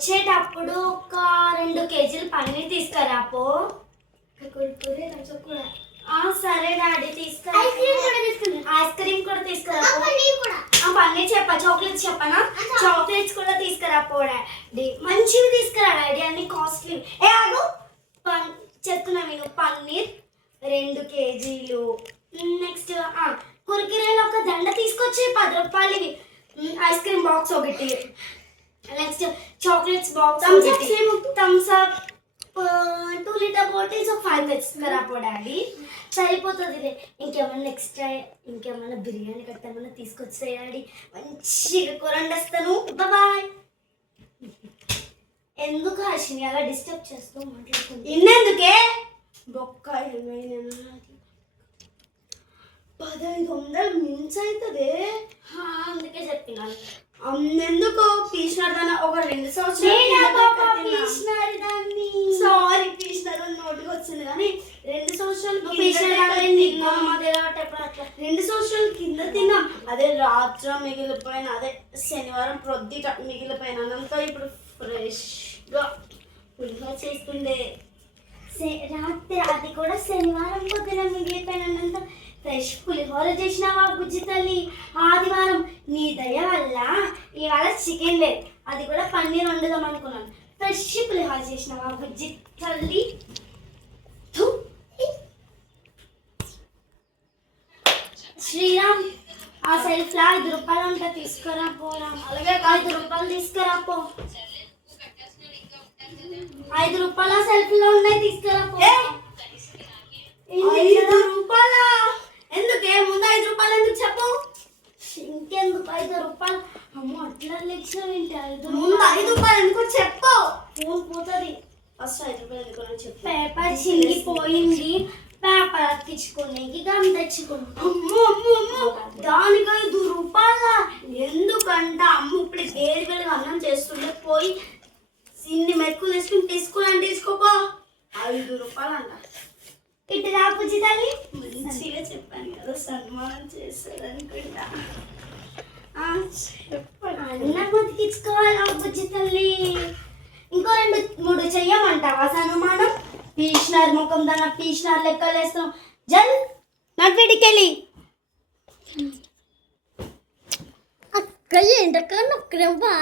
వచ్చేటప్పుడు ఒక 2 కేజీలు పన్నీర్ తీసుకురాపో. సరే డాడీ తీసుకురా. ఐస్ క్రీమ్ కూడా తీసుకురా. పన్నీర్ చెప్పా, చాక్లెట్స్ చెప్పనా? చాక్లెట్స్ కూడా తీసుకురాపో డాడీ. మంచివి తీసుకురా డాడీ, అన్ని కాస్ట్లీ. ఆగు, చెప్తున్నా నేను. పన్నీర్ 2 కేజీలు. నెక్స్ట్ కుర్కిరేలు ఒక దండ తీసుకొచ్చి 10 రూపాయలవి. ఐస్ క్రీమ్ బాక్స్ ఒకటి. Next chocolates box, Thums Up 2 litre bottles 5 తీసుకురాపో డాడీ. సరిపోతుంది. ఇంకేమన్నా ఎక్స్ట్రా ఇంకేమన్నా బిర్యానీ కట్ట ఏమన్నా తీసుకొచ్చాయి డాడీ. మంచిగా కూరండేస్తాను. బాయ్. ఎందుకు హర్షిని అలా డిస్టర్బ్ చేస్తూ మాట్లాడుతుంది? ఇన్నందుకే బొక్క 1500 మించి అవుతుంది. అందుకే చెప్పినాను. అందుకు పీసినారు ఒక 2 సంవత్సరాలు. సారీ పీసినారు నోటికి వచ్చింది కానీ 2 సంవత్సరాలు 2 సంవత్సరాల కింద తిన్నాం. అదే రాత్రి మిగిలిపోయిన, అదే శనివారం ప్రొద్దుట మిగిలిపోయిన అన్నంతో ఇప్పుడు ఫ్రెష్గా పులిహోర చేస్తుండే. రాత్రి అది కూడా శనివారం పొద్దున మిగిలిపోయిన అన్నంతో ఫ్రెష్ పులిహోర చేసినావా బుజ్జి తల్లి? ఆదివారం నీ దయ వల్ల ఇవాళ చికెన్ లేదు, అది కూడా పన్నీర్ వండుదాం అనుకున్నాను. ఫ్రెష్ పులిహోర చేసినావా బుజ్జి తల్లి? శ్రీరామ్, ఆ సెల్ఫ్లా 5 రూపాయలు ఉంటా తీసుకురా పోరా. అలాగే 5 రూపాయలు తీసుకురా పో. 5 రూపాయల సెల్ఫ్లో ఉన్నాయి, తీసుకురా పో. 5 రూపాయల ఎందుకే? ముందు 5 రూపాయలు ఎందుకు చెప్పు? ఇంకెందుకు 5 రూపాయలు? అమ్మ అట్లా లెక్చర్ ఏంటి? 5 రూపాయలు ఎందుకు చెప్పు? ఫోన్ పోతుంది. ఫస్ట్ 5 రూపాయలు ఎందుకు చెప్పు. పేపర్ చిరిగిపోయింది, పేపర్ అతికించుకోనికి గమ్ తెచ్చుకున్నాను. దానికి 5 రూపాయల ఎందుకంట? అమ్మ ఇప్పుడు వేరుగా అన్నం చేస్తుండే, పోయి ఇన్ని మెతుకులు తీసుకుని తీసుకోపో. 5 రూపాయలు అంట. ఇటు రా బుజ్జి తల్లి. మంచిగా చెప్పాను కదా, సన్మానం చేస్తారు అనుకుంటా. అన్న బతికించుకోవాలా బుజ్జి తల్లి? ఇంకో 2-3 చెయ్యమంటావా సన్మానం? పీసినారు ముఖం దాన్ని పీసినారు లెక్కలు వేస్తాం. జల్ నడికెళ్ళి అక్క ఏంటక్క నొక్కరవ్వా.